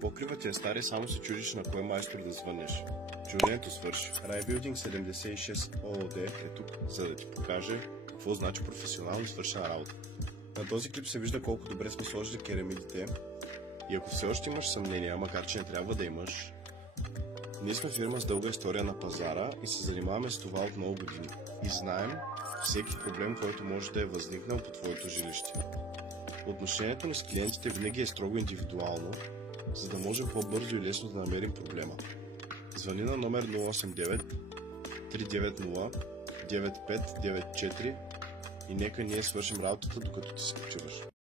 Покрива ти е стар и само се чудиш на кой майстор да звънеш. Чуденето свърши. Raibuilding 76 ООД е тук, за да ти покаже какво значи професионално свършена работа. На този клип се вижда колко добре сме сложили керамидите и ако все още имаш съмнения, макар че не трябва да имаш, ние сме фирма с дълга история на пазара и се занимаваме с това от много години. И знаем всеки проблем, който може да е възникнал по твоето жилище. Отношението ни с клиентите винаги е строго индивидуално, за да можем по-бързо и лесно да намерим проблема. Звъни на номер 089 390 9594 и нека ние свършим работата, докато ти се почиваш.